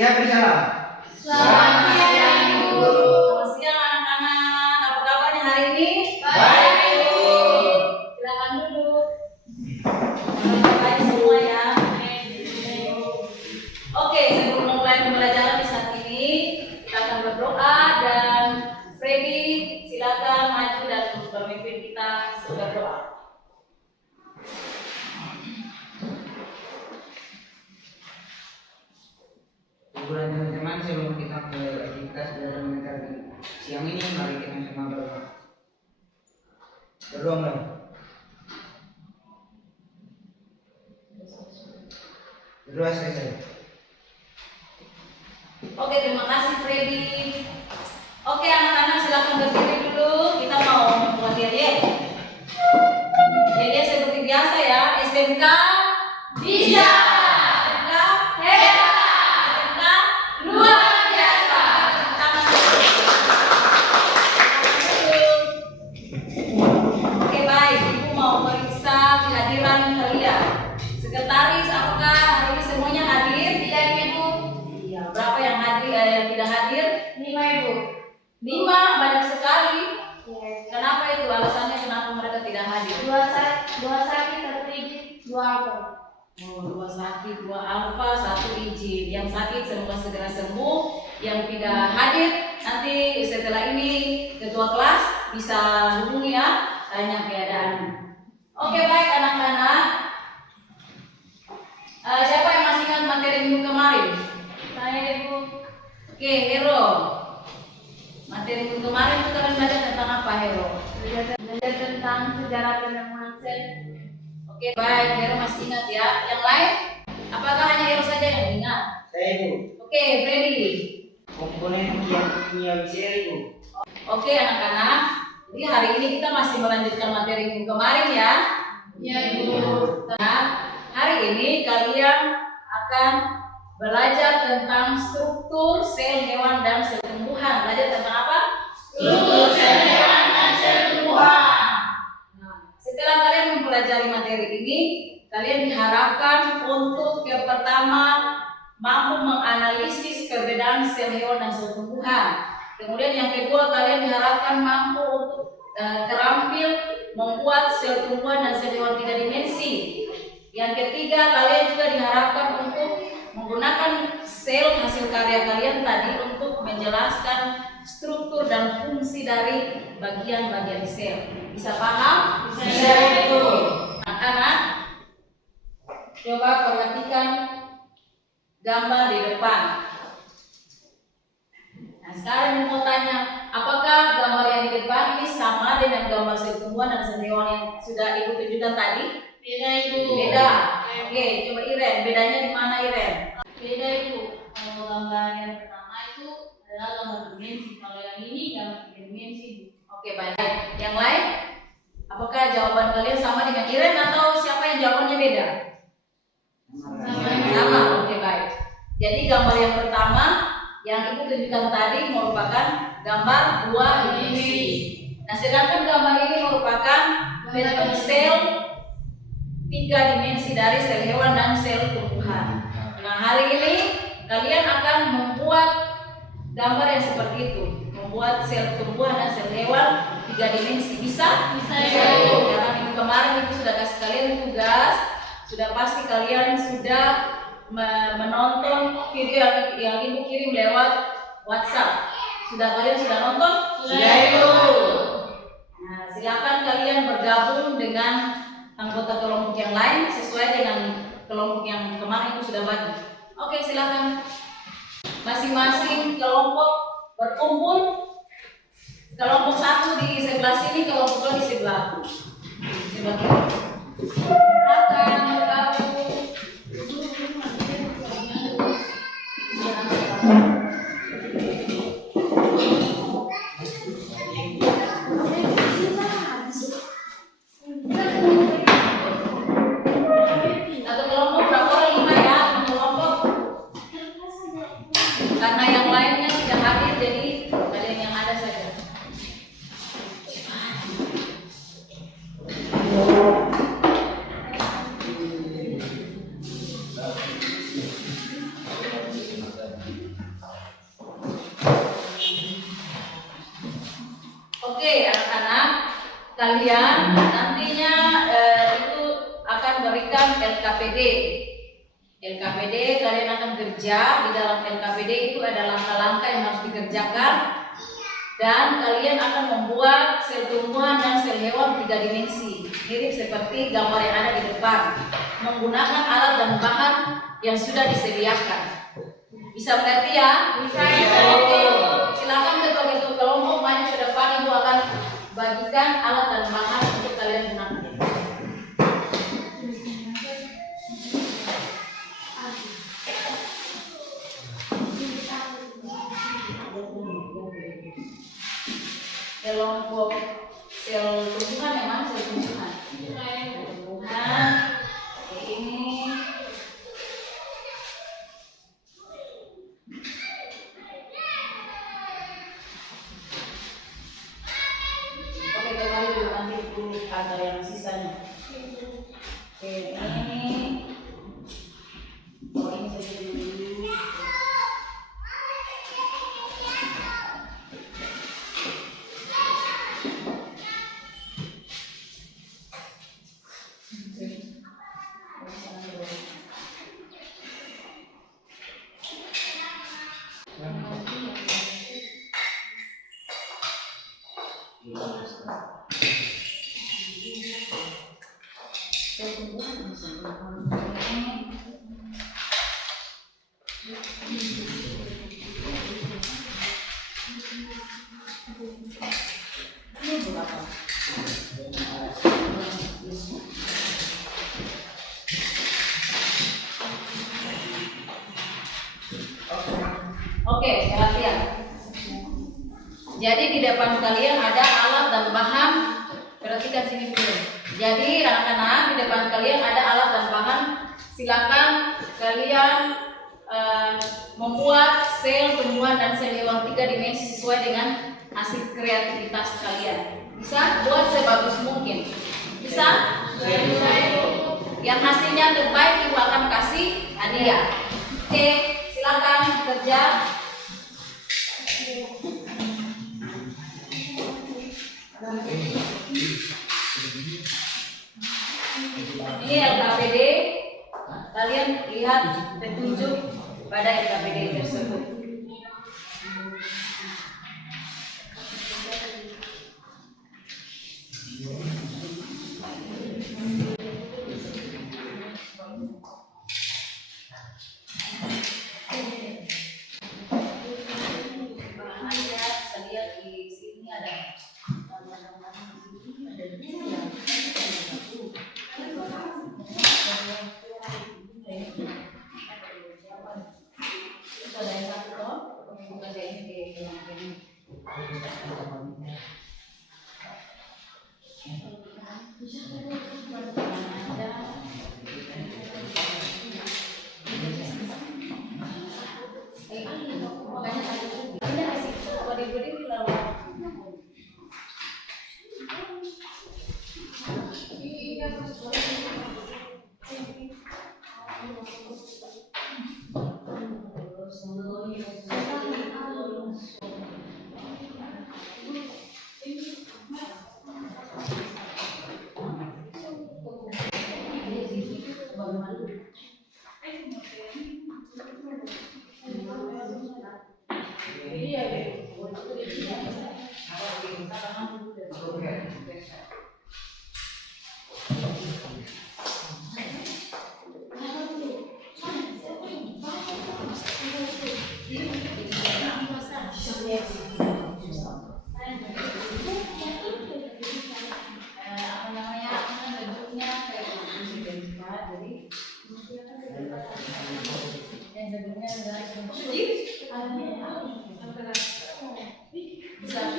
Siap bersalam. Selamat siang, Ibu. Selamat siang anak-anak. Apa kabarnya hari ini? Baik, Ibu. Silakan duduk. Baik semua ya. Oke, sebelum memulai pembelajaran di saat ini, kita akan berdoa dan Freddy silakan maju dan memimpin kita berdoa. Bulan teman-teman, sebelum kita ke aktivitas belajar mengajar siang ini, mari kita sama berdoa. Berdoa dong. Berdoa selesai. Oke, terima kasih Freddy. Oke anak-anak, silakan berdiri dulu. Kita mau membuat yel-yel. Yel-yel seperti biasa ya. SMK Bisa. SMK hebat. SMK luar biasa. Tangan dulu. Oke baik, Ibu mau periksa kehadiran kalian. Sekretaris, apakah hari ini semuanya hadir? Tidak, Ibu. Iya. Berapa yang hadir, yang tidak hadir? 5, Ibu. 5, banyak sekali. Kenapa itu? Alasannya kenapa mereka tidak hadir? 2 sakit, 1 izin, 2 alkohol. Oh, 2 sakit, 2 alfa, 1 izin. Yang sakit semoga segera sembuh. Yang tidak hadir nanti setelah ini ketua kelas bisa hubungi ya, tanya keadaannya. Oke baik anak-anak. Siapa yang masih ingat materi minggu kemarin? Saya, Ibu. Oke, Hero. Materi minggu kemarin itu kalian belajar tentang apa, Hero? Belajar tentang sejarah penemuan sel. Oke, baik, Hero masih ingat ya. Yang lain? Apakah hanya Hero saja yang ingat? Saya Ibu. Oke, Freddy. Komponen kimia biasa Ibu. Oke, anak-anak. Jadi hari ini kita masih melanjutkan materi minggu kemarin ya. Ya, Ibu. Nah, hari ini kalian akan belajar tentang struktur sel hewan dan sel tumbuhan. Belajar tentang apa? Struktur sel hewan dan sel tumbuhan. Nah, setelah kalian mempelajari materi ini, kalian diharapkan untuk yang pertama mampu menganalisis perbedaan sel hewan dan sel tumbuhan. Kemudian yang kedua, kalian diharapkan mampu untuk terampil membuat sel tumbuhan dan sel hewan 3 dimensi. Yang ketiga, kalian juga diharapkan untuk menggunakan sel hasil karya kalian tadi untuk menjelaskan struktur dan fungsi dari bagian-bagian sel. Bisa paham? Bisa, Ibu. Anak-anak, coba perhatikan gambar di depan. Nah, sekarang mau tanya, apakah gambar yang di depan ini sama dengan gambar sel tumbuhan dan sel hewan yang sudah Ibu tunjukkan tadi? Beda, Ibu. Beda. Oke, coba Iren, bedanya di mana Iren? Beda, Ibu. Kalau gambar yang pertama itu adalah gambar dimensi. Kalau yang ini gambar 3 dimensi, Ibu. Oke, baik. Yang lain? Apakah jawaban kalian sama dengan Iren atau siapa yang jawabannya beda? Sama. Oke, baik. Jadi gambar yang pertama yang Ibu tunjukkan tadi merupakan gambar 2 dimensi. Nah, sedangkan gambar ini merupakan bentuk sel 3 dimensi dari sel hewan dan sel tumbuhan. Nah, hari ini kalian akan membuat gambar yang seperti itu, membuat sel tumbuhan dan sel hewan 3 dimensi. Bisa? Bisa, Bisa. Ibu. Karena minggu kemarin Ibu sudah kasih kalian tugas, sudah pasti kalian sudah menonton video yang Ibu kirim lewat WhatsApp. Kalian sudah nonton? Sudah, Ibu. Nah, silakan kalian bergabung dengan anggota kelompok yang lain sesuai dengan kelompok yang kemarin itu sudah bagi. Oke, silakan. Masing-masing kelompok berkumpul. Kelompok 1 di sebelah sini, kelompok 2 di sebelah kiri. Silakan bergabung. Satu kelompok berapa orang? 5 ya, satu kelompok. Karena yang lainnya tidak hadir, jadi kalian yang ada saja. Oke, anak-anak, kalian nantinya itu akan berikan LKPD. LKPD kalian akan kerja di dalam LKPD itu ada langkah-langkah yang harus dikerjakan dan kalian akan membuat sel tumbuhan dan sel hewan 3 dimensi mirip seperti gambar yang ada di depan menggunakan alat dan bahan yang sudah disediakan. Bisa mengerti ya? Bisa. Oke, silakan ketua-ketua kelompok maju ke depan, Ibu akan bagikan alat dan bahan untuk kalian gunakan. Kelompok sel tumbuhan yang mana sel tumbuhan? Tumbuhan. Oke, ini. Oke, kembali dulu nanti dulu ada yang sisanya. Oke, ini. Oh, ini saja dulu. Ini berapa? Oke, perhatian. Jadi di depan kalian ada alat dan bahan. Perhatikan sini dulu. Jadi anak-anak, di depan kalian ada alat dan bahan. Silakan kalian membuat sel tumbuhan dan sel hewan 3 dimensi sesuai dengan hasil kreativitas kalian. Bisa buat sebagus mungkin. Bisa? Bisa. Yang hasilnya terbaik Ibu akan kasih hadiah. Oke, silakan kerja. Ini LKPD. Kalian lihat petunjuk pada LKPD tersebut. Bahannya saya lihat di sini ada.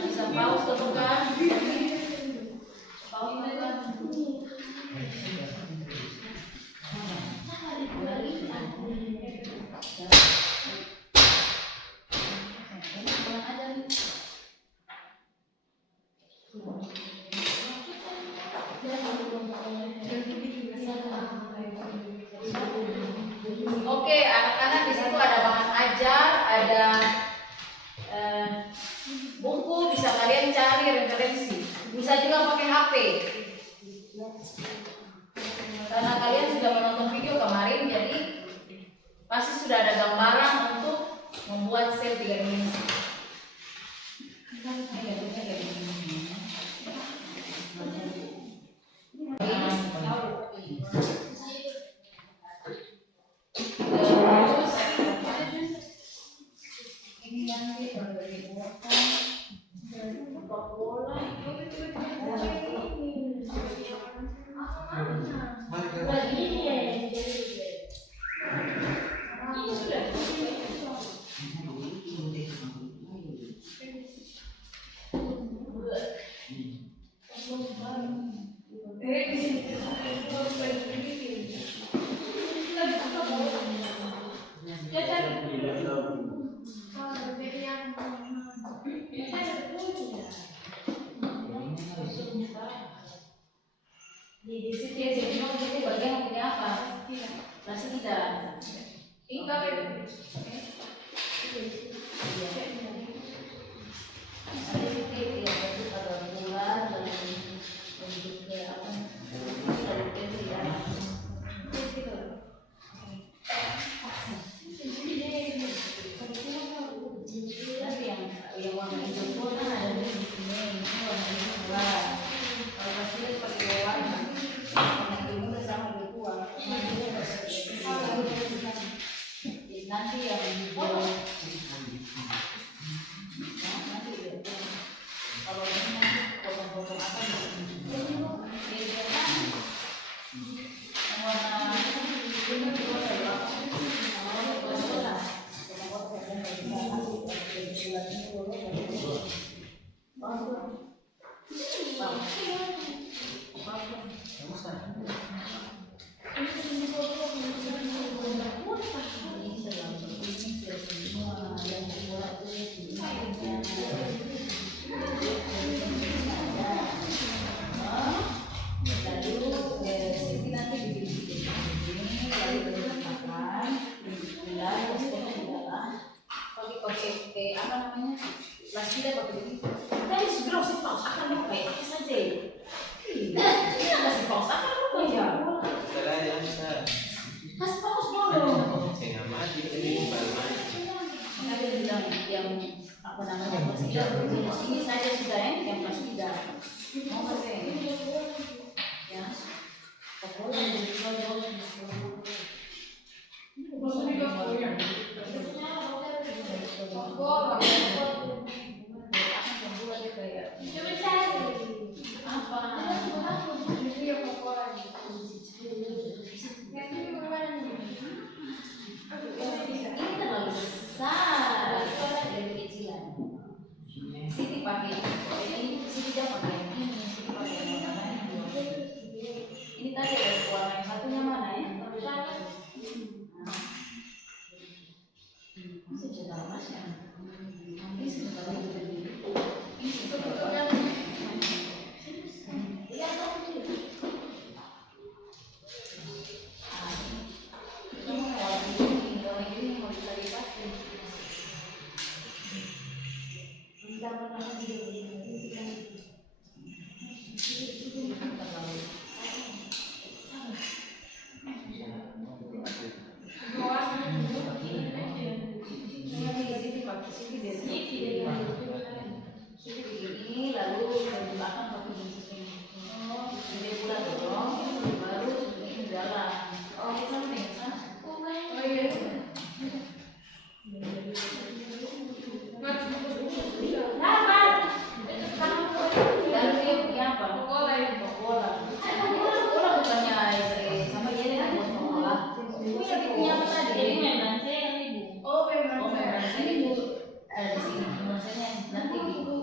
Bisa paus atau kan? Paus kan? Oke, anak-anak, di situ ada bahan ajar, ada buku, bisa kalian cari referensi referensi. Bisa juga pakai HP. Karena kalian sudah menonton video kemarin, jadi pasti sudah ada gambaran untuk membuat sel 3 dimensi. Di situ jadi bagian punya apa? Masih tidak. Tinggal yang warna hijau kan ada di sini, ini warna hijau. Kalau pasir pakai warna ini bersama berdua. Nanti yang hijau. Kalau ini nanti potong-potong apa gitu. Yang warna ini juga ada. Plastik pakai begitu. Tadi segera sih paus akan pakai saja. Ini masih paus akan lupa ya. Salah ya Ustaz. Mas paus dulu. Saya mati ini baru. Ada bilang yang apa namanya plastik ini saja sudah yang plastik tidak. Mau pakai ya. Pokoknya jauh-jauh Siti pakai ini, Siti jangan pakai yang ini, Siti pakai yang mana ini tadi ada warna yang satunya mana ya? Masih bisa mas ya? Nanti sebentar lagi ini sebetulnya iya tahu sih. Kamu warna ini mau dicari pasti. Ini lalu di belakang pakai jenis ini. Ini pula dorong, baru ini jalan. Oh, kita bisa. Oh iya. Lalu dia punya apa? Bola. Bola bukannya sama dia dengan bola. Bisa punya apa tadi? Jadi memang saya yang ibu. Oh memang saya ibu. Ada di sini. Maksudnya nanti ibu.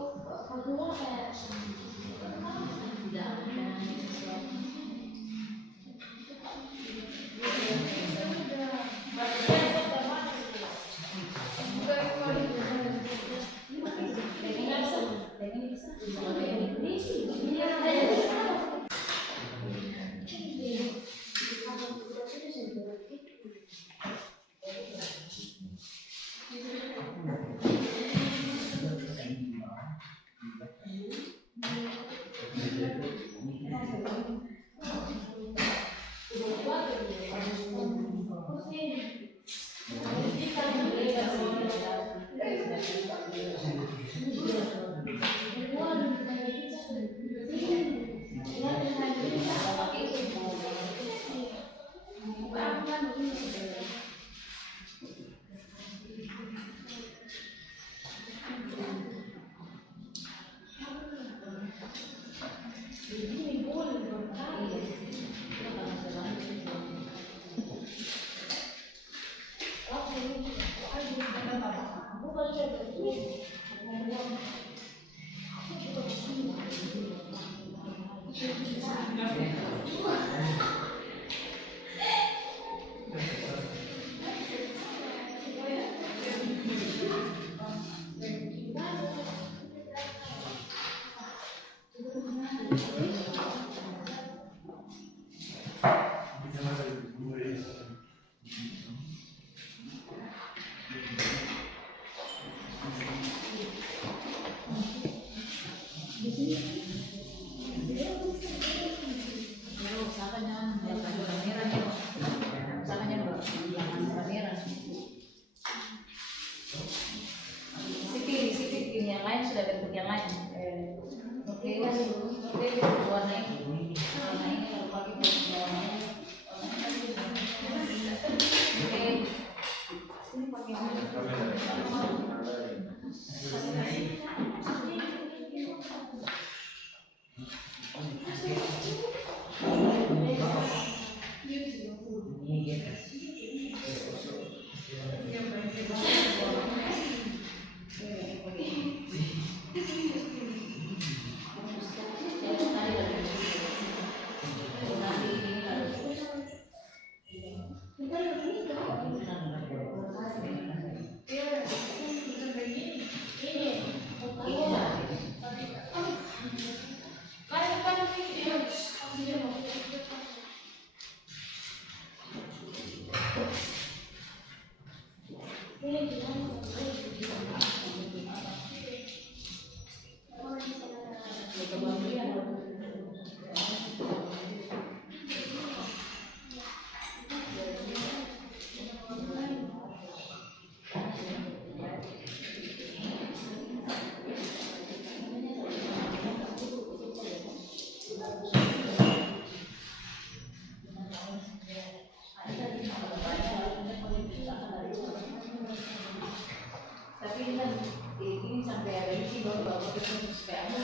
Sipit yang lain sudah bentuk yang lain. Oke, warna ini kalau pakai warna ini. Oke, ini pakai ini sampai ada isi baru supaya ada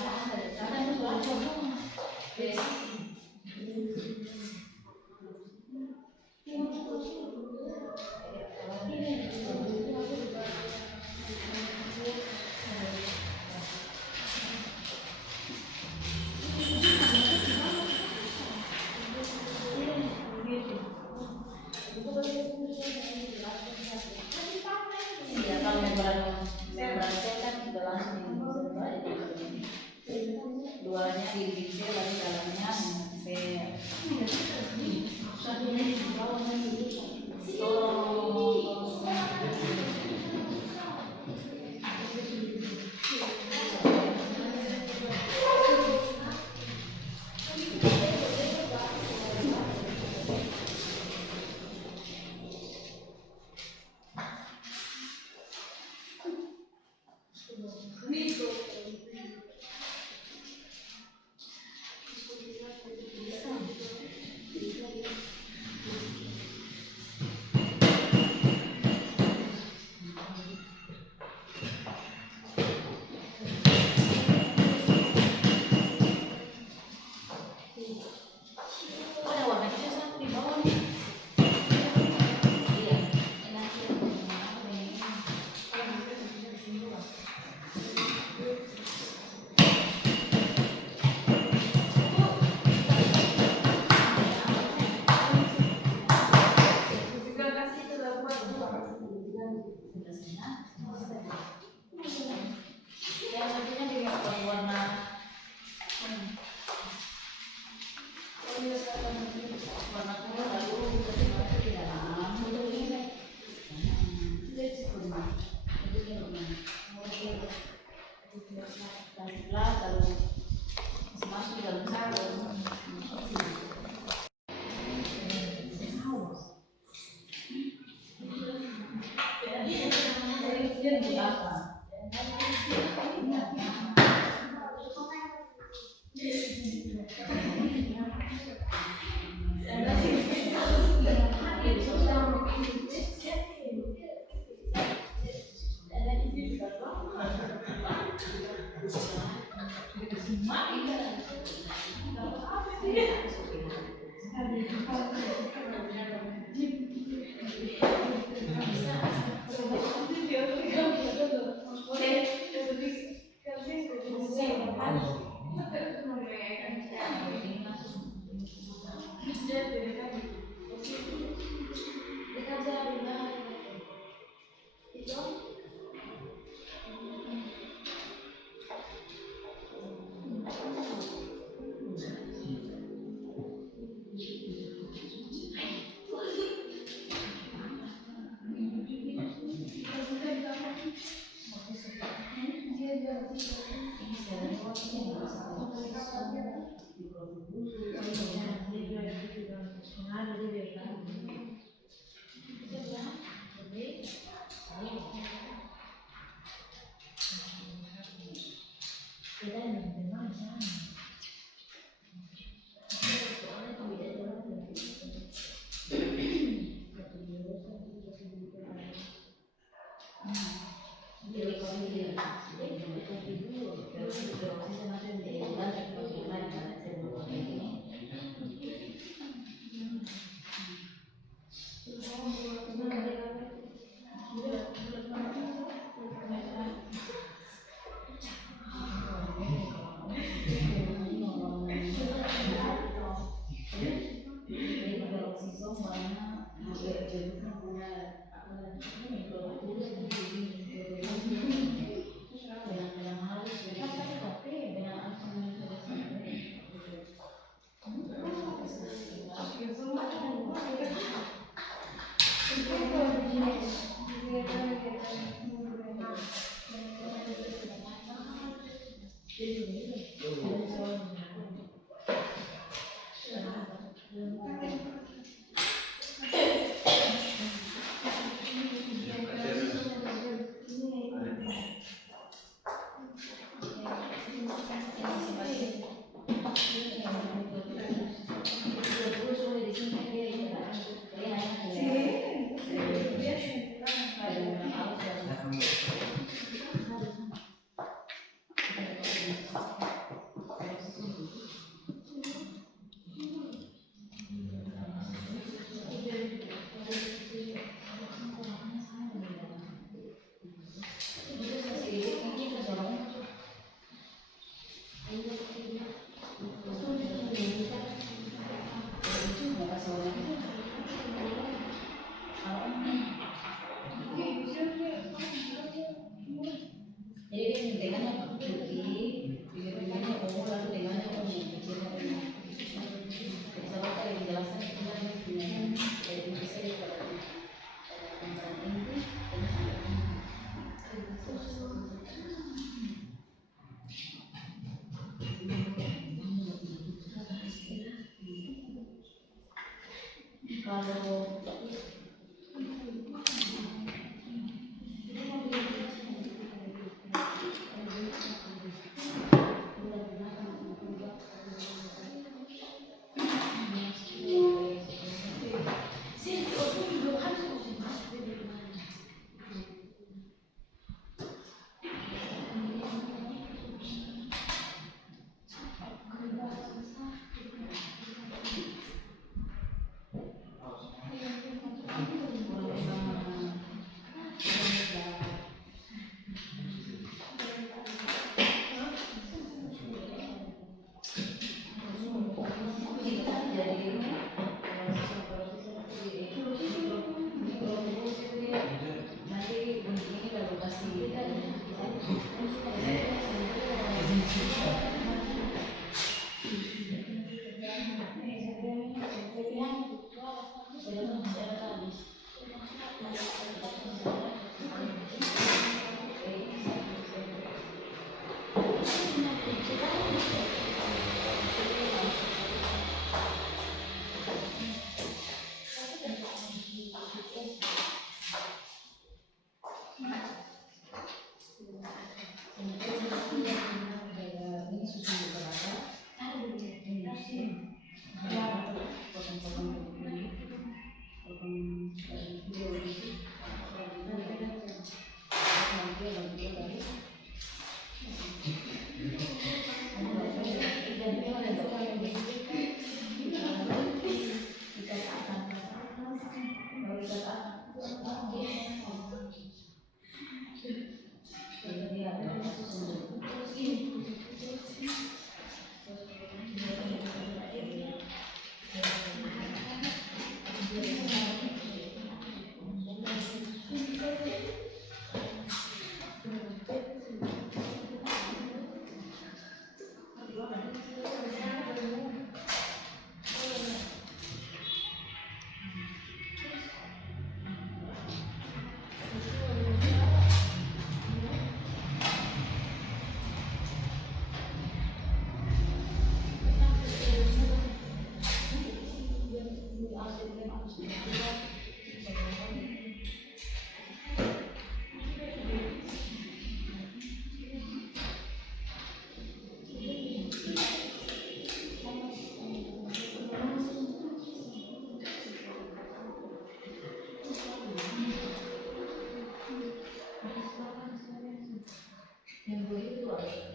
ya kalau membran sel kan sudah langsung duanya di sel lagi dalamnya Jadi dia mengenteknya putih, bibir-bibirnya ungu, lalu lengannya ungu, kecilnya ungu. Jadi saya tadi dijelaskan itu kan dari bisa dikatakan insan inti dan sampai tinggi. Kalau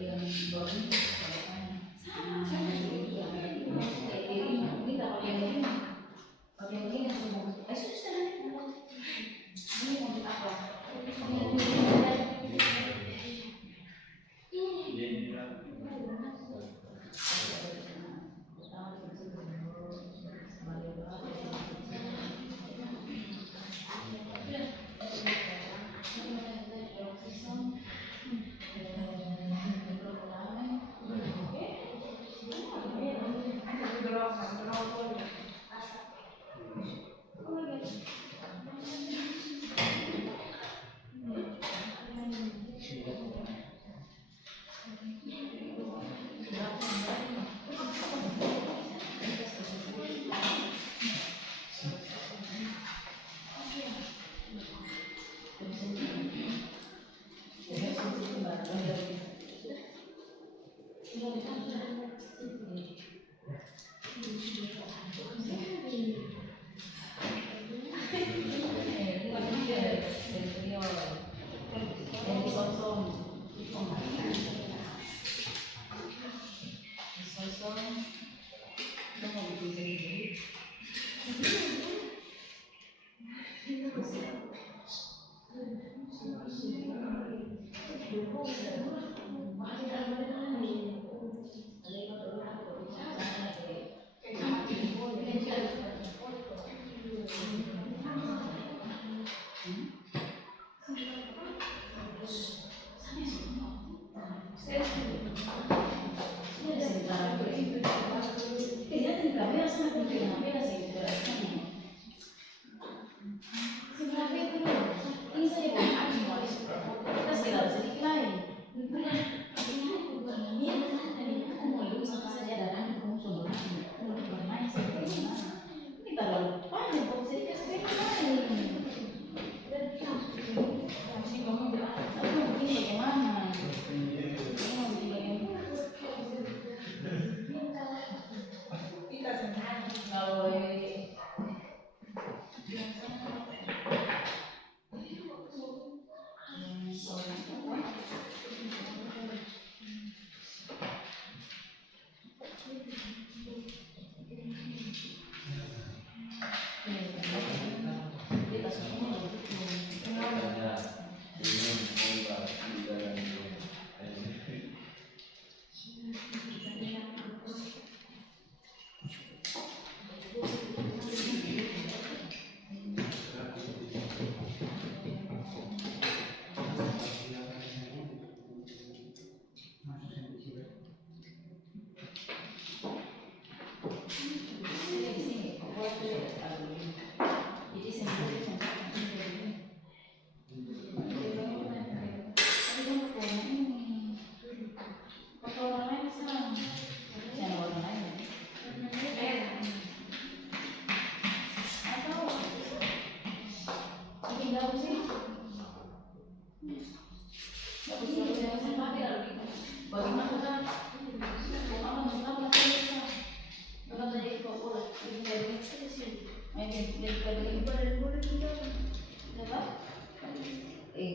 yang baru ini sama itu yang ini kalau yang ini semua sudah ini mau apa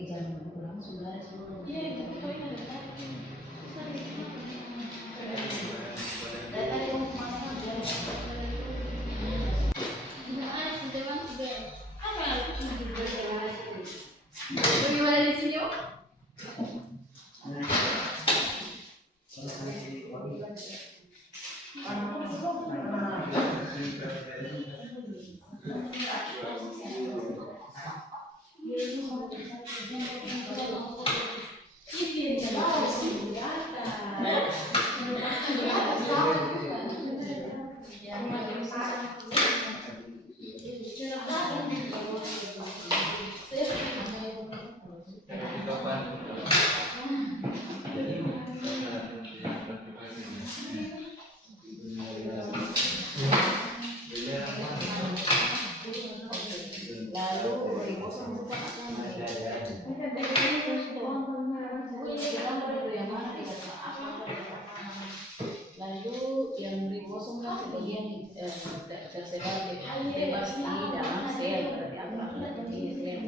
jangan pulang sudah sebelum tersebar bebas di dalam sel, berarti apa di sel.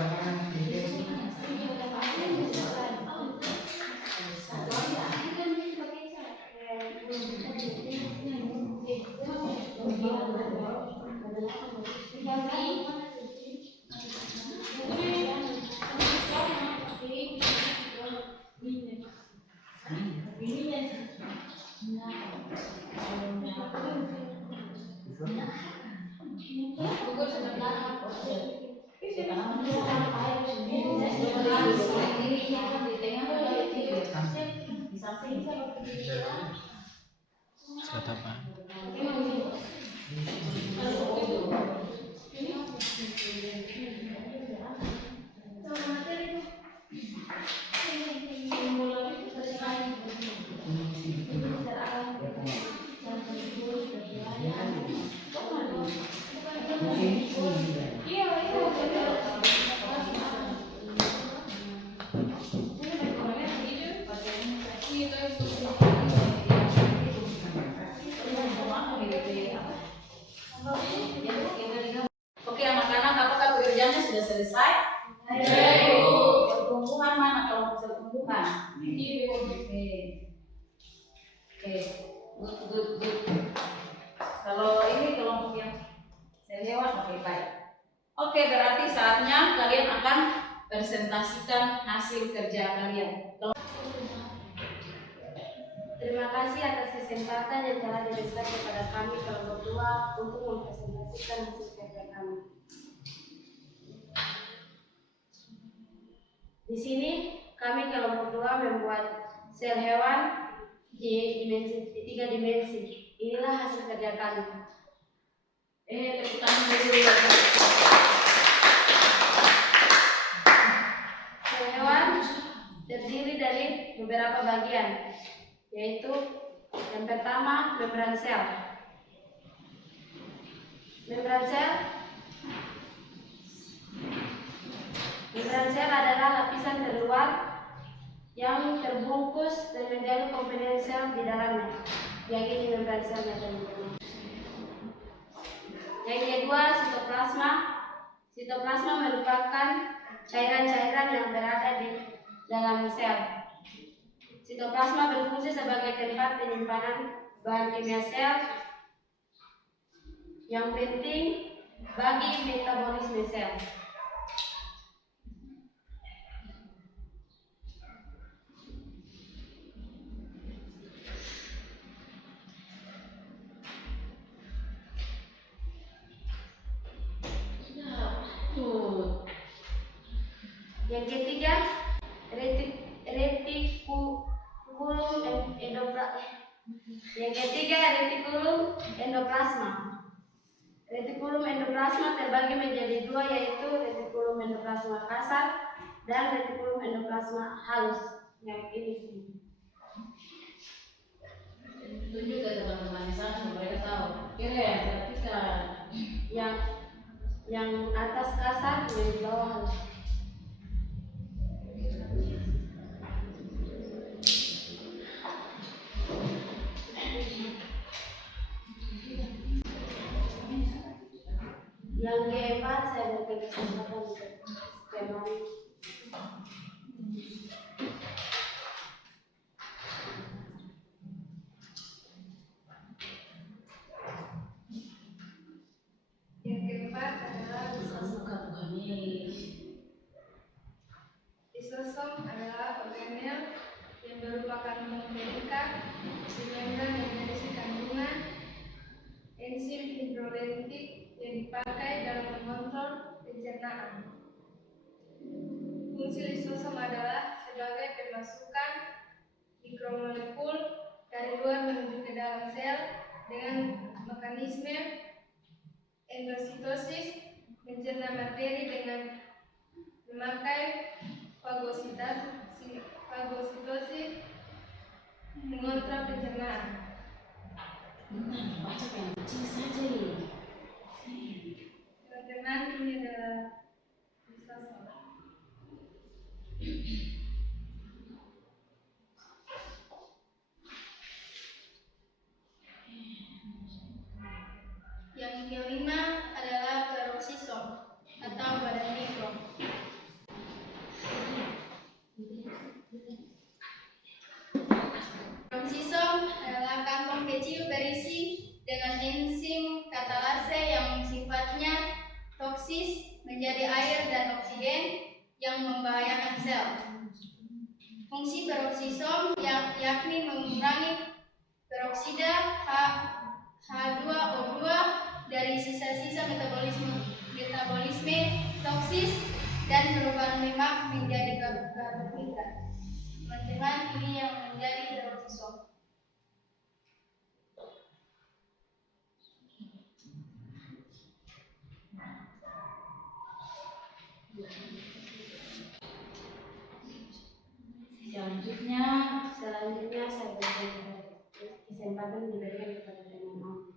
bahan deteksi. Surat apa? Oke, anak-anak, apakah pekerjaannya sudah selesai? Pertumbuhan mana kelompok pertumbuhan? Oke. Oke, good. Kalau ini kelompok yang saya lewat, oke baik. Oke, berarti saatnya kalian akan presentasikan hasil kerja kalian. Terima kasih atas kesempatan yang telah diberikan kepada kami kelompok 2 untuk mempresentasikan hasil kerja kami. Di sini kami kelompok 2 membuat sel hewan di 3 dimensi. Inilah hasil kerja kami. Tepuk tangan dulu. Sel hewan terdiri dari beberapa bagian, yaitu yang pertama membran sel. Membran sel adalah lapisan terluar yang terbungkus dan menjaga komponen sel di dalamnya. Yang ini membran selnya teman-teman. Yang kedua, sitoplasma. Sitoplasma merupakan cairan-cairan yang berada di dalam sel. Sitoplasma berfungsi sebagai tempat penyimpanan bahan kimia sel yang penting bagi metabolisme sel. Yang ketiga, retikulum endoplasma. Retikulum endoplasma terbagi menjadi 2, yaitu retikulum endoplasma kasar dan retikulum endoplasma halus. Yang ini. Tunjuk ke teman-teman di sana supaya mereka tahu. Keren, perhatikan. Yang atas kasar, yang di bawah halus. Yang keempat, saya berikan kesempatan untuk teman. Yang keempat adalah lisosom adalah organel yang merupakan penggerak di membran yang berisi kandungan enzim hidrolentik yang dipakai dalam mengontrol pencernaan. Fungsi lisosom adalah sebagai pemasukan mikromolekul dari luar menuju ke dalam sel dengan mekanisme endositosis, mencerna materi dengan memakai fagositosis, mengontrol pencernaan. Baca yang kecil saja ya. Teman-teman, ini adalah lisosom. Yang kelima adalah peroksisom atau badan mikro. yang membahayakan sel. Fungsi peroksisom yakni mengurangi peroksida H2O2 dari sisa-sisa metabolisme toksis dan perubahan lemak menjadi karbohidrat. Teman-teman, ini yang menjadi peroksisom. Selanjutnya saya berikan kesempatan diberikan kepada teman-teman.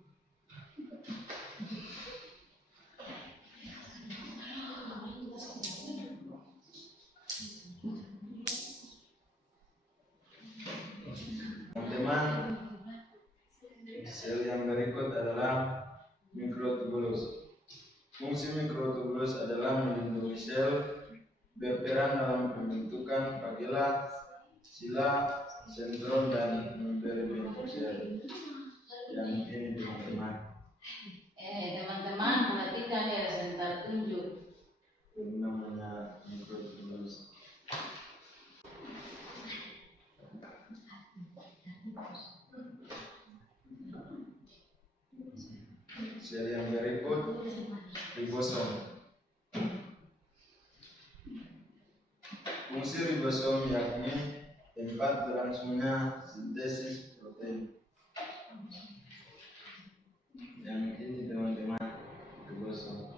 Teman-teman, sel yang berikut adalah mikrotubulus. Fungsi mikrotubulus adalah melindungi sel, berperan dalam pembentukan papila, sila, sentrom, dan memberi bentuk sel. Yang ini teman-teman. Teman-teman, perhatikan ya sebentar tunjuk. Ini namanya mikrotubulus. Sel yang berikut ribosom. Fungsi ribosom yakni tempat berlangsungnya sintesis protein. Yang ini teman-teman ribosom.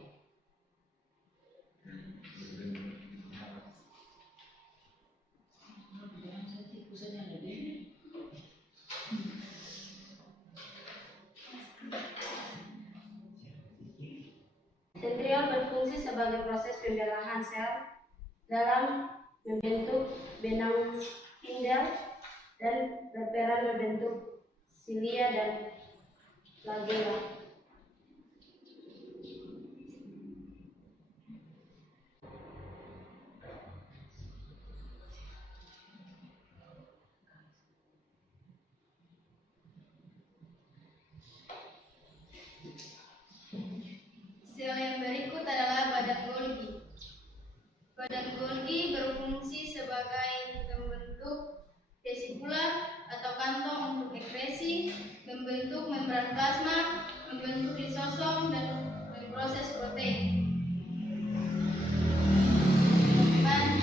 Sentriol berfungsi sebagai proses pembelahan sel dalam membentuk benang spindel dan berperan membentuk silia dan flagella. Sel yang berikut adalah badan Golgi. Badan Golgi berfungsi sebagai pembentuk vesikular atau kantong untuk ekskresi, membentuk membran plasma, membentuk lisosom, dan memproses protein. Teman-teman,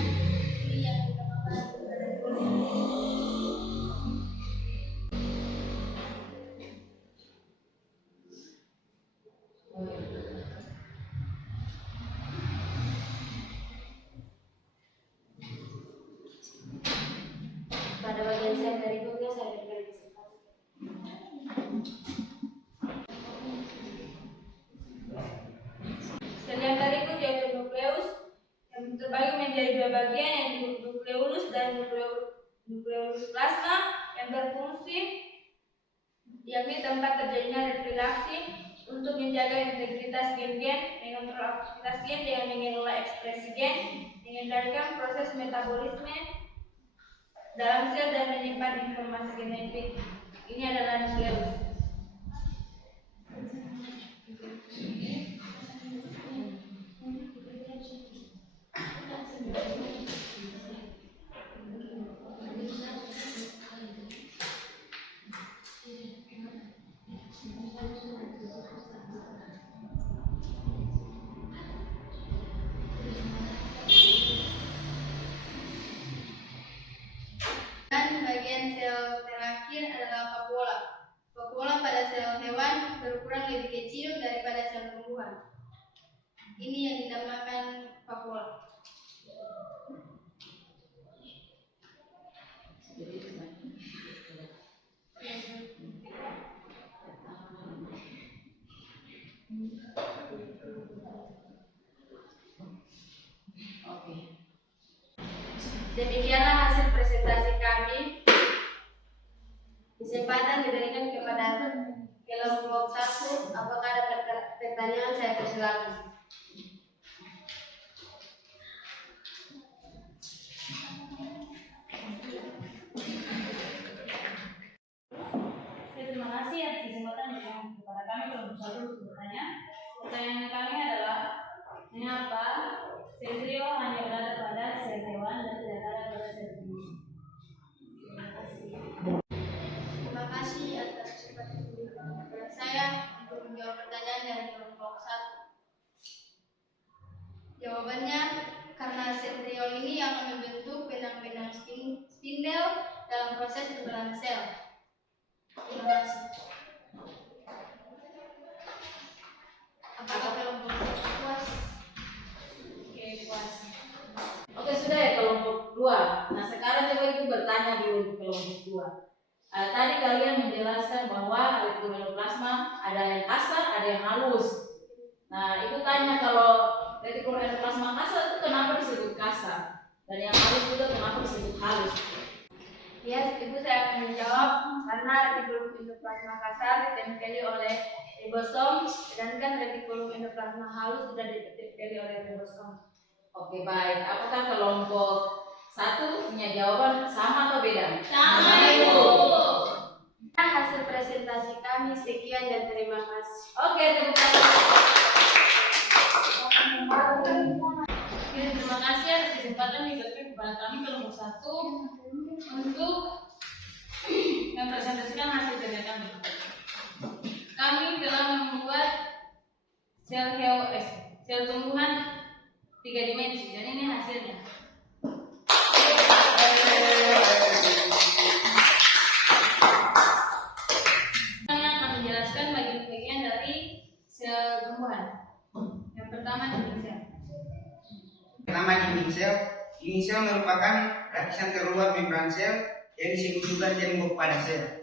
ini yang dinamakan badan Golgi. Pada bagian sel berikutnya saya berikan kesempatan. Sel yang berikut yaitu nukleus yang terbagi menjadi dua bagian yaitu nukleolus dan nukleolus plasma yang berfungsi yakni tempat terjadinya replikasi untuk menjaga integritas gen-gen, mengontrol aktivitas gen dengan mengelola ekspresi gen, mengendalikan proses metabolisme dalam sel dan menyimpan informasi genetik. Ini adalah nukleus. Dan bagian sel terakhir adalah vakuola. Vakuola pada sel hewan berukuran lebih kecil daripada sel tumbuhan. Ini yang dinamakan vakuola. Demikianlah hasil presentasi kami. Kesempatan diberikan kepada kelompok 1. Apakah ada pertanyaan? Saya persilakan. Terima kasih atas kesempatan yang diberikan kepada kami kelompok 1 untuk bertanya. Pertanyaan kami adalah mengapa sentriol hanya berada pada Peluang ini akan membentuk benang-benang spindel dalam proses perkembangan sel. Terima kasih. Apakah kelompok puas? Oke, puas. Oke, sudah ya kelompok 2. Nah, sekarang coba Ibu bertanya dulu untuk kelompok 2. Tadi kalian menjelaskan bahwa retikuloendoplasma ada yang kasar, ada yang halus. Nah, Ibu tanya kalau retikuloendoplasma kasar itu kenapa disebut kasar? Dan yang halus juga kenapa disebut halus? Ya, Ibu saya akan menjawab karena retikulum endoplasma kasar ditempeli oleh ribosom, sedangkan retikulum endoplasma halus sudah ditempeli oleh ribosom. Oke, baik. Apakah kelompok 1 punya jawaban sama atau beda? Sama, Ibu. Hasil presentasi kami sekian dan terima kasih. Oke, tepuk tangan. Oke, terima kasih atas kesempatan diberikan kepada kami kelompok 1 untuk mempresentasikan hasil kerja kami. Kami telah membuat sel tumbuhan 3 dimensi dan ini hasilnya. Kami akan menjelaskan bagian-bagian dari sel tumbuhan. Yang pertama dinding sel. Pertama dinding sel. Dinding sel merupakan lapisan terluar membran sel yang disebut juga tembok pada sel.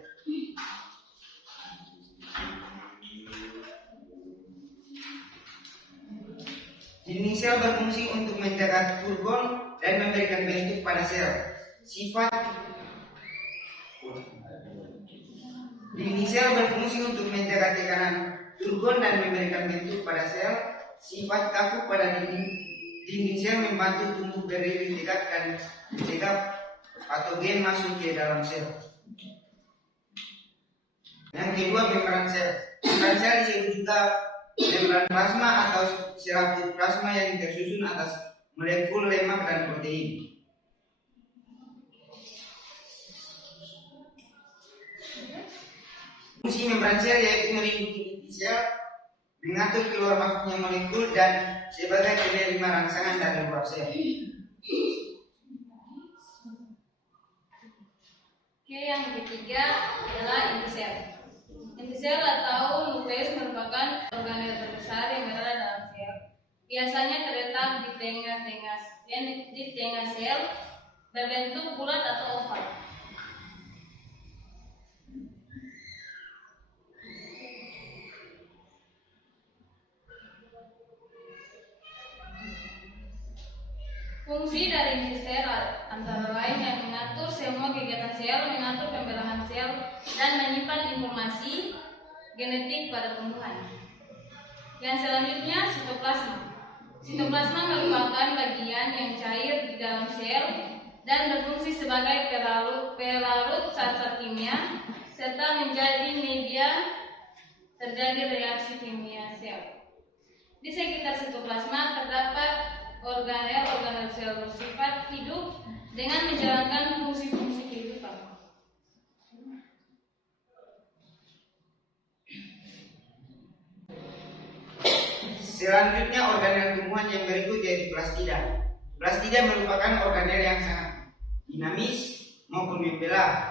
Dinding sel berfungsi untuk menjaga turgon dan memberikan bentuk pada sel. Dinding sel berfungsi untuk menjaga tekanan turgon dan memberikan bentuk pada sel. Sifat kaku pada dinding sel membantu tumbuh berdiri tegak dan mencegah patogen masuk ke dalam sel. Yang kedua, membran sel. Membran sel disebut juga membran plasma atau selaput plasma yang tersusun atas molekul lemak dan protein. Fungsi membran sel yaitu melindungi inti sel, mengatur keluar masuknya molekul, dan sebagai penerima rangsangan dari luar sel. Oke, yang ketiga adalah inti sel. Inti sel atau nukleus merupakan organel terbesar yang berada dalam sel. Biasanya terletak di tengah sel, berbentuk bulat atau oval. Fungsi dari inti sel antara lain yang mengatur semua kegiatan sel, mengatur pembelahan sel, dan menyimpan informasi genetik pada tumbuhan. Yang selanjutnya, sitoplasma. Sitoplasma merupakan bagian yang cair di dalam sel dan berfungsi sebagai pelarut zat-zat kimia serta menjadi media terjadi reaksi kimia sel. Di sekitar sitoplasma terdapat organel sel bersifat hidup dengan menjalankan fungsi-fungsi kehidupan. Selanjutnya, organel tumbuhan yang berikut yaitu plastida. Plastida merupakan organel yang sangat dinamis maupun membelah.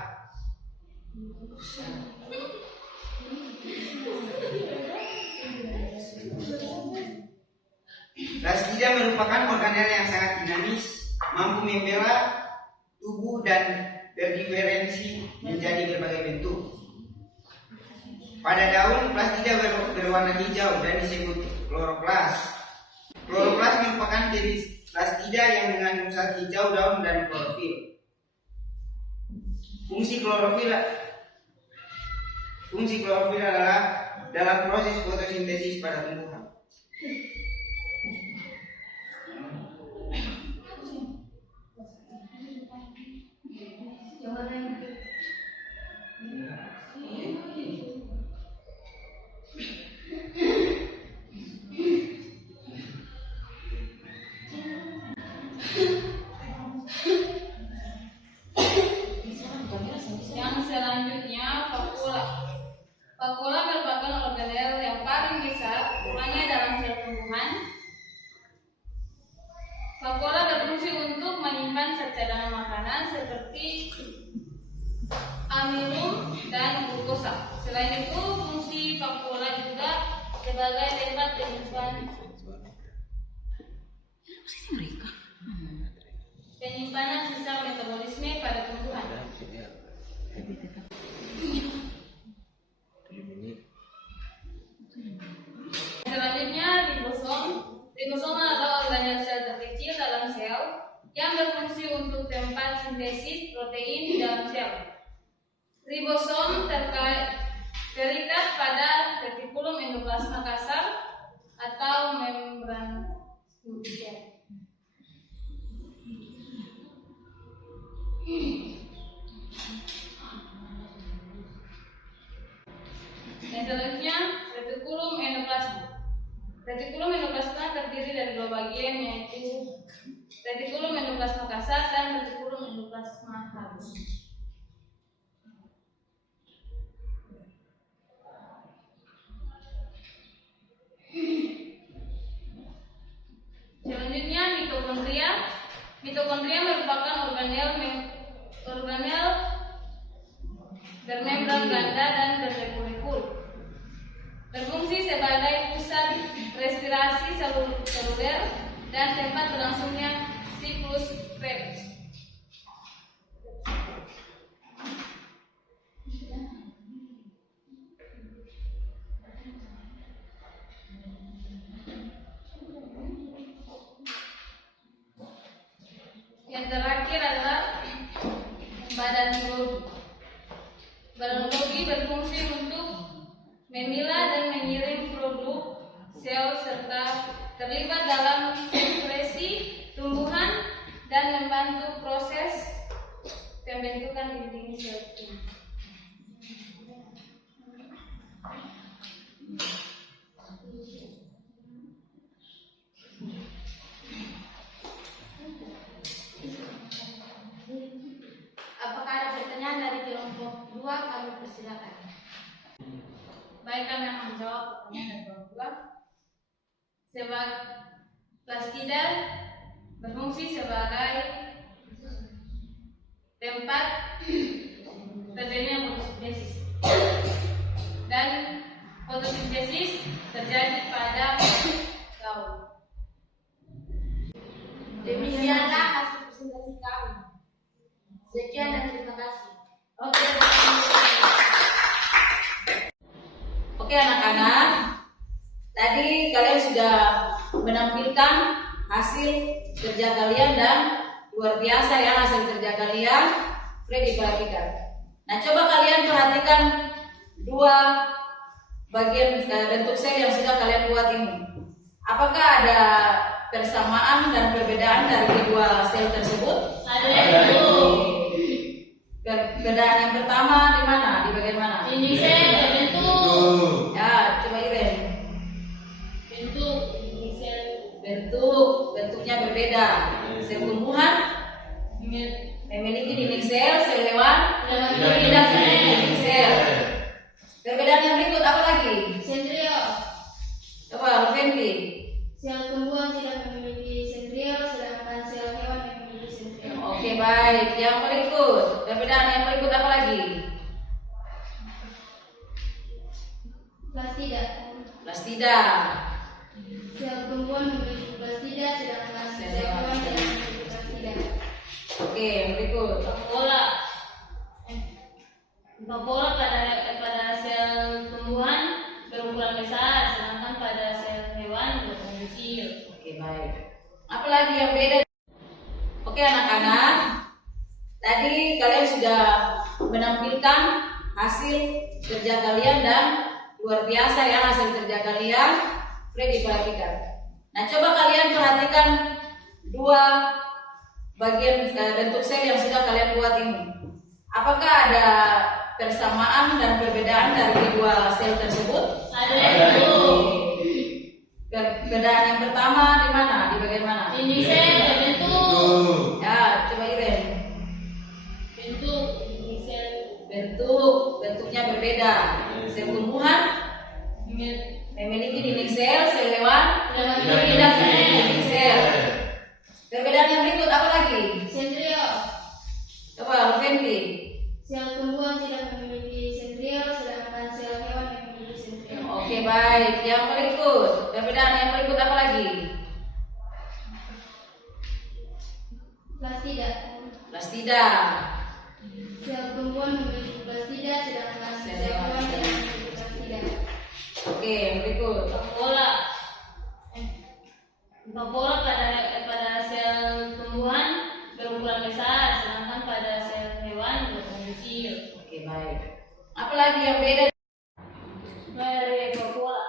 Plastida merupakan organel yang sangat dinamis, mampu membelah tubuh dan berdiferensi menjadi berbagai bentuk. Pada daun, plastida berwarna hijau dan disebut kloroplas. Kloroplas merupakan jenis plastida yang mengandung zat hijau daun dan klorofil. Fungsi klorofil adalah dalam proses fotosintesis pada tumbuhan. Yang selanjutnya, vakula. Vakula merupakan organel yang paling besar ukurannya dalam sel tumbuhan. Vakuola berfungsi untuk menyimpan cadangan makanan seperti amilum dan glukosa. Selain itu, fungsi vakuola juga sebagai tempat penyimpanan sisa metabolisme pada tumbuhan. Selanjutnya, ribosom. Ribosom adalah organel sel terkecil dalam sel yang berfungsi untuk tempat sintesis protein di dalam sel. Ribosom terikat pada retikulum endoplasma kasar atau membran sel. Yang selanjutnya, retikulum endoplasma. Retikulum endoplasma terdiri dari dua bagian, yaitu retikulum endoplasma kasar dan retikulum endoplasma halus. Selanjutnya, mitokondria. Mitokondria merupakan organel bermembran ganda dan berrekul. Berfungsi sebagai pusat respirasi seluler dan tempat berlangsungnya siklus Krebs. Yang terakhir adalah badan biologi. Badan biologi berfungsi untuk memilah dan mengirim produk sel serta terlibat dalam ekspresi tumbuhan dan membantu proses pembentukan dinding sel tumbuh. Apakah ada pertanyaan dari kelompok 2? Kami persilakan. Baik, kami akan menjawab pertanyaan dari kelompok 2. Plastida berfungsi sebagai tempat terjadinya fotosintesis, dan fotosintesis terjadi pada daun. Demikianlah hasil presentasi kami. Sekian dan terima kasih. Oke anak-anak, tadi kalian sudah menampilkan hasil kerja kalian dan luar biasa ya hasil kerja kalian. Boleh diperhatikan. Nah, coba kalian perhatikan dua bagian bentuk sel yang sudah kalian buat ini. Apakah ada persamaan dan perbedaan dari kedua sel tersebut? Ada. Perbedaan yang pertama di mana? Di bagian mana? Ini sel bentuk. Ya, coba Iren. Bentuknya berbeda. Sel tumbuhan memiliki dinding sel hewan tidak memiliki dinding sel. Perbedaan yang berikut apa lagi? Sentriol. Coba Fendi. Sel tumbuhan tidak memiliki sentriol, sedangkan sel hewan memiliki sentriol. Oke, baik. Yang berikut, perbedaan yang berikut apa lagi? Plastida. Plastida. Sel tumbuhan memiliki plastida, sedangkan sel hewan tidak memiliki plastida. Oke, yang berikut. Vakuola pada sel tumbuhan berukuran besar, sedangkan pada sel hewan berukuran kecil. Oke, baik. Apa lagi yang beda? Oke, anak-anak. Tadi kalian sudah menampilkan hasil kerja kalian dan luar biasa ya hasil kerja kalian. Boleh diperhatikan. Nah, coba kalian perhatikan dua bagian bentuk sel yang sudah kalian buat ini. Apakah ada persamaan dan perbedaan dari kedua sel tersebut? Ada. Perbedaan yang pertama di mana? Di bagian mana? Ini sel bentuk. Ya, coba Iren. Bentuknya berbeda. Sel tumbuhan memiliki dinding sel hewan tidak memiliki dinding sel. Plastida. Sel tumbuhan memiliki plastida, sedangkan sel hewan tidak memiliki plastida. Oke, yang berikut. Vakuola pada sel tumbuhan berukuran besar, sedangkan pada sel hewan berukuran kecil. Oke, baik. Apa lagi yang beda Dari vakuola.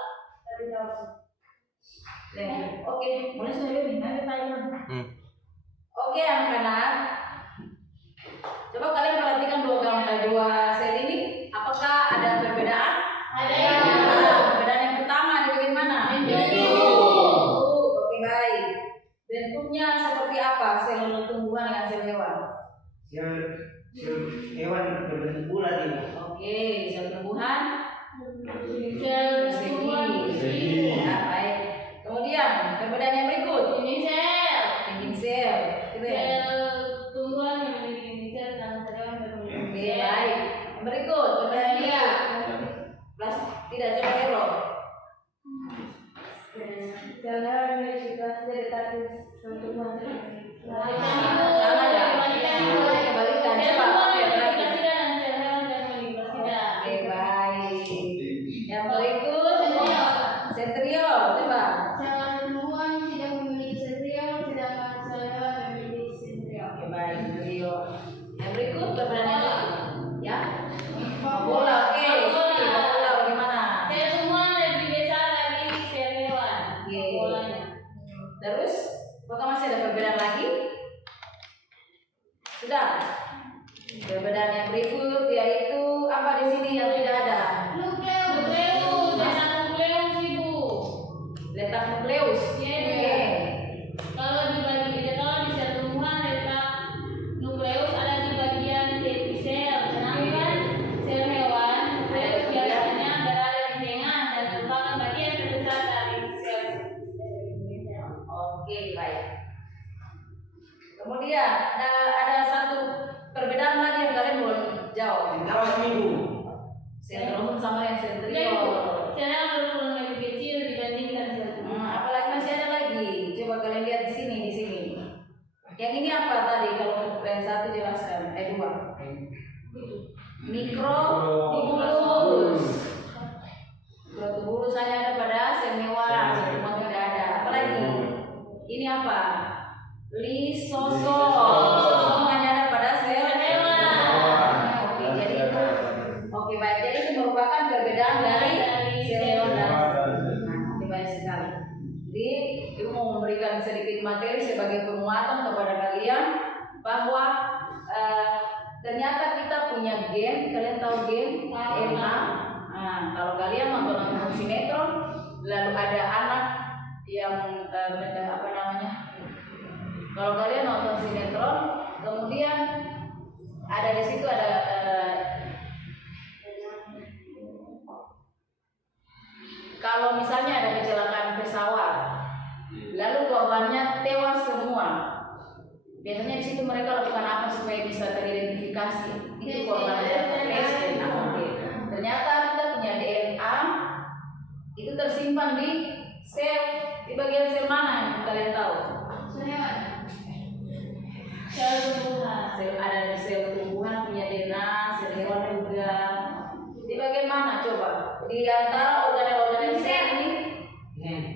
Oke, boleh saya lihat nanti tanya. Oke, anak-anak. Coba kalian perhatikan dua sel ini. Apakah ada perbedaan? Ada. Perbedaan yang pertama di bagian mana? Oke, baik. Bentuknya seperti apa sel tumbuhan dengan sel hewan? Sel hewan berbentuk bulat ini. Oke, sel tumbuhan Sel ya, baik. Kemudian perbedaan yang berikut. ini sel. Dinding sel. Gitu ya. Sel tumbuhan memiliki dinding sel dan sel hewan memiliki Oke, sel. baik. Yang berikut perbedaan yang tidak coba hero. Sel hewan memiliki plastida, tetapi sel tumbuhan tidak memiliki plastida. Sama ya. Kebalikan. Coba. Oke, baik. Yang berikut sentrio. Coba. Sel tumbuhan tidak memiliki sentriol, sedangkan sel hewan memiliki sentriol. Oke, baik. Sentrio. Yang berikut perbedaan yang berikut. Ya. Bola. Oke. Bola bagaimana? Sel tumbuhan lebih besar dari sel hewan. Oke. Polanya. Terus, apakah masih ada perbedaan lagi? Sudah. Perbedaan yang berikut yaitu apa di sini yang tidak ada? Nukleus, letak nukleus itu. Letak nukleus. Iya. Oke. Kalau di sel tumbuhan letak nukleus ada di bagian tepi sel, sedangkan sel hewan nukleus biasanya berada di tengah dan merupakan bagian terbesar dari sel. Oke, baik. Kemudian ada satu perbedaan lagi yang kalian belum jawab. Apa seminggu? Sentrum sama yang sentrio. Sel hewan berukuran lebih kecil dibandingkan sel tumbuhan. Apalagi masih ada lagi. Coba kalian lihat di sini. Yang ini apa tadi kalau satu jelaskan? Dua. Mikrotubulus. Mikrotubulus hanya ada pada sel hewan, sel tumbuhan tidak ada. Apalagi? Ini apa? Lisosom. Lisosom hanya ada pada sel hewan. Oke, jadi itu. Oke, baik. Jadi itu merupakan perbedaan dari sel hewan dan oke, baik sekali. Jadi, ibu mau memberikan sedikit materi sebagai penguatan kepada kalian bahwa ternyata kita punya gen. Kalian tahu gen? DNA. Nah, kalau kalian nonton sinetron, lalu ada anak yang apa namanya? Kalau kalian nonton sinetron, kemudian ada di situ ada kalau misalnya ada kecelakaan pesawat, lalu korbannya tewas semua. Biasanya di situ mereka lakukan apa supaya bisa teridentifikasi itu korbannya? Tes DNA. Ternyata kita punya DNA itu tersimpan di sel, di bagian sel mana yang kalian tahu? Sel hewan. Sel tumbuhan. Ada di sel tumbuhan punya DNA, sel hewan juga. Di bagian mana coba? Di antara organ-organ sel ini? Di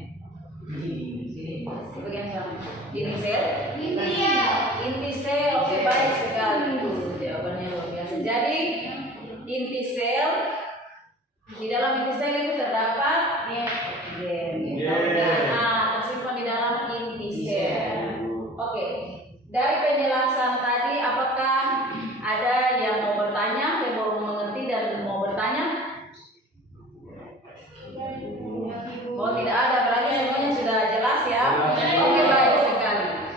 bagian mana? Inti sel? Inti sel. Oke, baik sekali. Jawabannya luar biasa. Jadi inti sel, di dalam inti sel itu terdapat gen. Tersimpan di dalam inti sel. Oke. Dari penjelasan tadi, apakah ada yang mau bertanya, yang baru mengerti dan mau bertanya? Oh, tidak ada, berarti semuanya sudah jelas ya. Oke, baik sekali.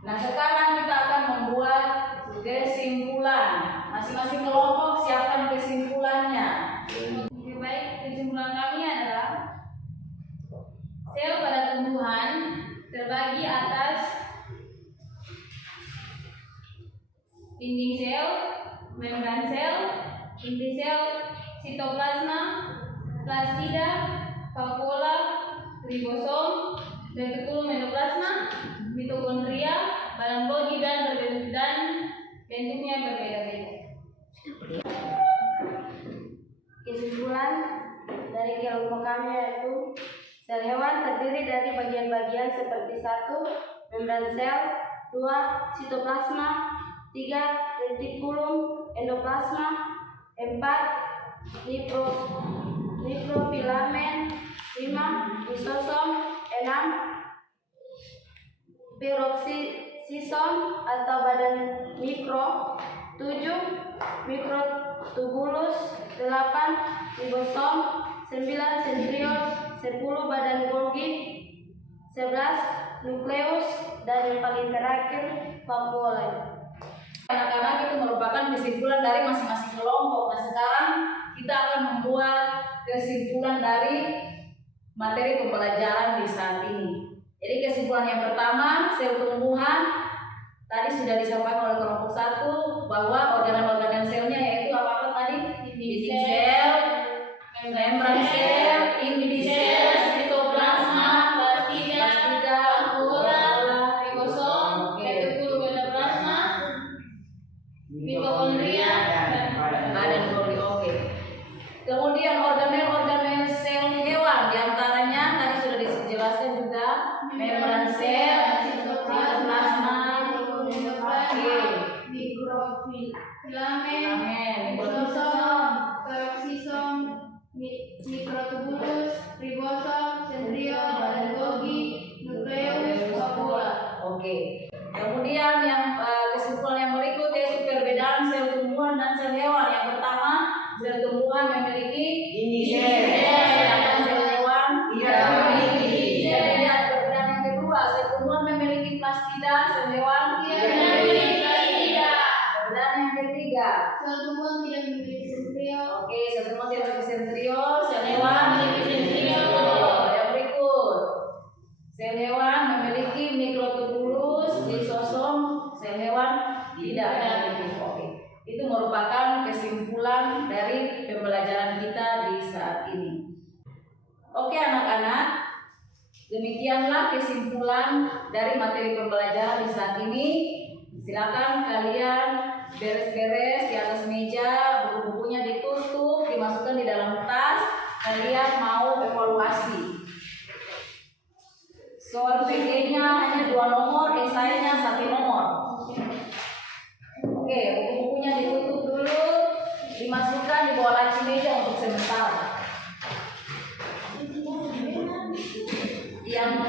Nah, sekarang kita akan membuat kesimpulan. Masing-masing kelompok siapkan kesimpulannya. Oke, baik, kesimpulan kami adalah sel pada tumbuhan terbagi atas dinding sel, membran sel, inti sel, sitoplasma, plastida, vakuola, ribosom, retikulum endoplasma, mitokondria, badan Golgi dan bentuknya berbeda-beda. Kesimpulan dari kelompok kami yaitu sel hewan terdiri dari bagian-bagian seperti 1. Membran sel, 2. Sitoplasma, 3. Retikulum endoplasma, 4. Mikrofilamen, 5. Lisosom, 6. Peroksison atau badan mikro, 7. Mikrotubulus, 8. Ribosom, 9. Sentriol, 10. Badan Golgi, 11. Nukleus, dan yang paling terakhir vakuole. Anak-anak itu merupakan kesimpulan dari masing-masing kelompok. Nah sekarang kita akan membuat kesimpulan dari materi pembelajaran di saat ini. Jadi kesimpulan yang pertama, sel tumbuhan tadi sudah disampaikan oleh kelompok 1 bahwa organ-organ selnya yaitu apa tadi? Dinding sel, membran sel, inti sel, sitoplasma, plastida, ribosom, retikulum endoplasma, mitokondria, badan Golgi. Oke. Kemudian organel sel hewan diantaranya tadi sudah dijelaskan juga membran sel, sitoplasma, mikrofilamen, lisosom, peroksisom, mikrotubulus, ribosom, sentriol, badan Golgi, nukleus, vakuole. Oke. Kemudian yang kesimpulan yang berikut yaitu perbedaan sel tumbuhan dan sel hewan. Yang pertama, sel tumbuhan memiliki Dinding sel. sedangkan sel hewan tidak memiliki. Kemudian perbedaan yang kedua, sel tumbuhan memiliki plastida, sel hewan perbedaan yang ketiga. Sel tumbuhan tidak memiliki sentriol. Oke, sel tumbuhan tidak memiliki sentriol, sel hewan memiliki sentriol. Yang berikut, sel hewan memiliki mikrotubulus, lisosom, sel hewan tidak memiliki. Oke, itu merupakan kesimpulan dari pembelajaran kita di saat ini. Oke anak-anak, demikianlah kesimpulan dari materi pembelajaran di saat ini. Silakan kalian beres-beres di atas meja, buku-bukunya ditutup, dimasukkan di dalam tas. Kalian mau evaluasi. Soal PG-nya hanya 2 nomor, esainya 1 nomor. Oke, buku-bukunya ditutup dulu, dimasukkan di bawah laci meja untuk sementara. Yang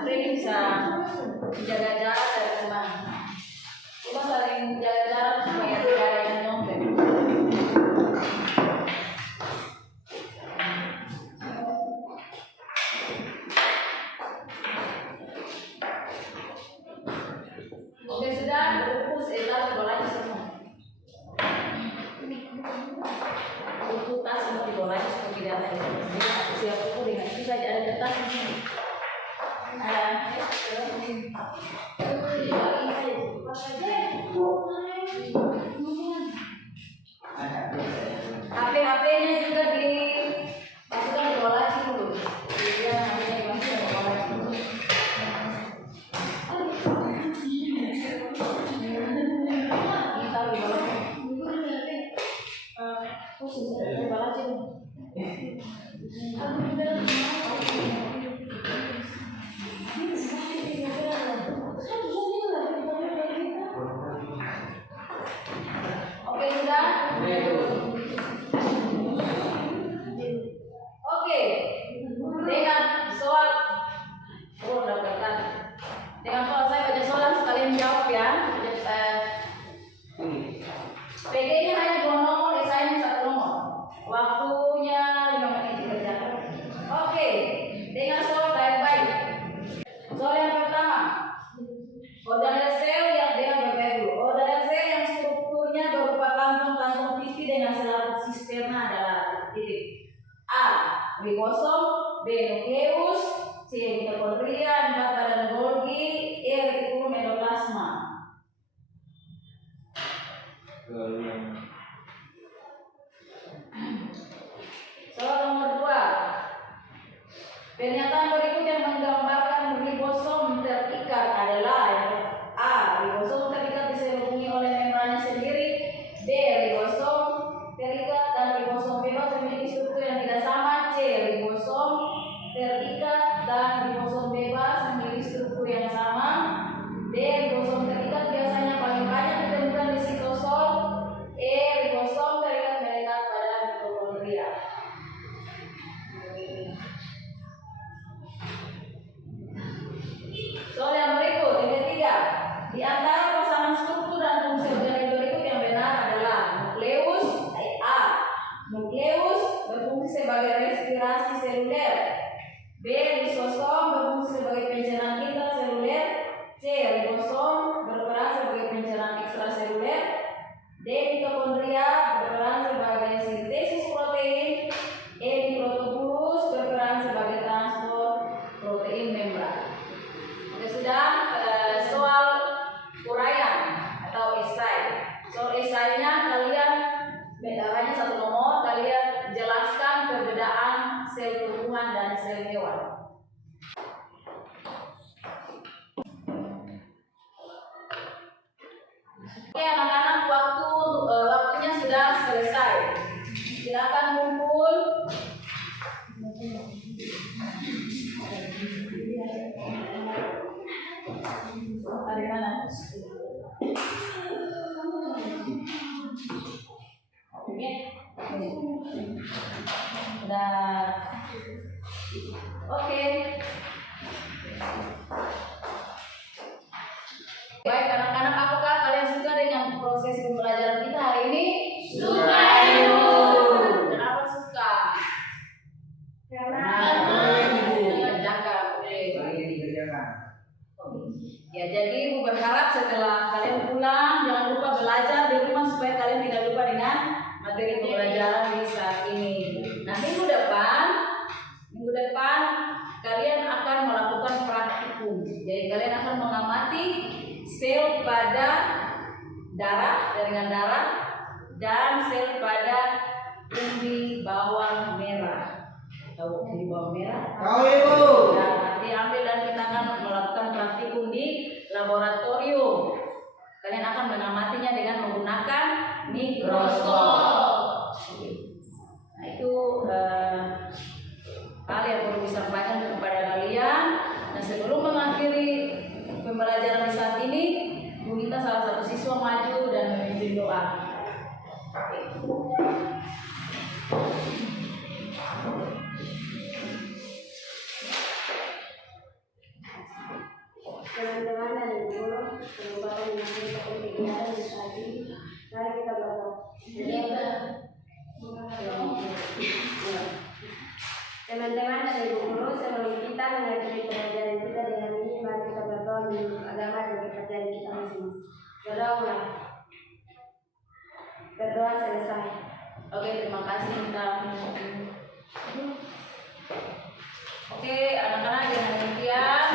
Freddy bisa jaga jarak dari teman. Coba saling jaga jarak supaya tidak ada yang nyontek. Oke sudah, buku setelah dibawa lagi semua. Buku tas semua dibawa lagi seperti tidak ada. Jadi siap buku dengan itu saja ada kertas di sini. HP-nya juga dimasukkan di bawah laci dulu. Jadi HP-nya dimasukkan di bawah laci dulu. Ini taruh di bawah laci. Di bawah laci dulu. Oke sudah? Oke. Dengan soal dengan soal saya baca soal sekalian jawab ya. PG-nya hanya 2 nomor, esainya 1 nomor. Waktunya 5 menit dikerjakan. Oke. Dengan soal baik-baik. Soal yang pertama. Organel sel yang dengan baik-baik dulu. Organel sel yang strukturnya berupa kantong-kantong pipi dengan selarut sisterna adalah titik. A. Ribosom, B. Nukleus, C. Mitokondria, 4. Badan Golgi, E. Retikulum endoplasma. Soal nomor 2. Pernyataan berikut yang menggambarkan ribosom terikat adalah A. pencernaan ekstraseluler. D. Mitokondria berperan sebagai sintesis protein. E. Mikrotubulus berperan sebagai transport protein membran. Oke, sudah. Soal uraian atau esai. Soal esainya kalian hanya satu nomor, kalian jelaskan perbedaan sel tumbuhan dan sel hewan. Oke anak-anak, waktunya sudah selesai. Silakan kumpul. Dari mana? Oke. Baik anak-anak, apakah kalian suka dengan proses pembelajaran kita hari ini? Suka. Kenapa suka? Karena Dikerjakan. Ya, jadi Ibu berharap setelah kalian pulang jangan lupa belajar di rumah supaya kalian tidak lupa dengan materi pembelajaran di saat ini. Nah, minggu depan kalian akan melakukan praktikum. Jadi kalian akan mengamati sel pada jaringan darah dan sel pada umbi bawang merah. Tahu umbi bawang merah? Tahu Ibu. Nah, nanti ambil dan kita akan melakukan praktikum di laboratorium. Kalian akan mengamatinya dengan menggunakan mikroskop. Nah, itu hal yang perlu disampaikan kepada kalian. Nah, sebelum mengakhiri pembelajaran di saat ini, Bu minta salah satu siswa maju dan memimpin doa. teman-teman dan ibu merupakan mengambil kegiatan di saat ini. Mari kita berdoa. Teman-teman dan ibu guru, sebelum kita mengakhiri pelajaran kita di hari ini, mari kita berdoa menurut agama dan pekerjaan kita masing-masing. Berdoa. Berdoa selesai. Oke, terima kasih kita. Oke, anak-anak dengan demikian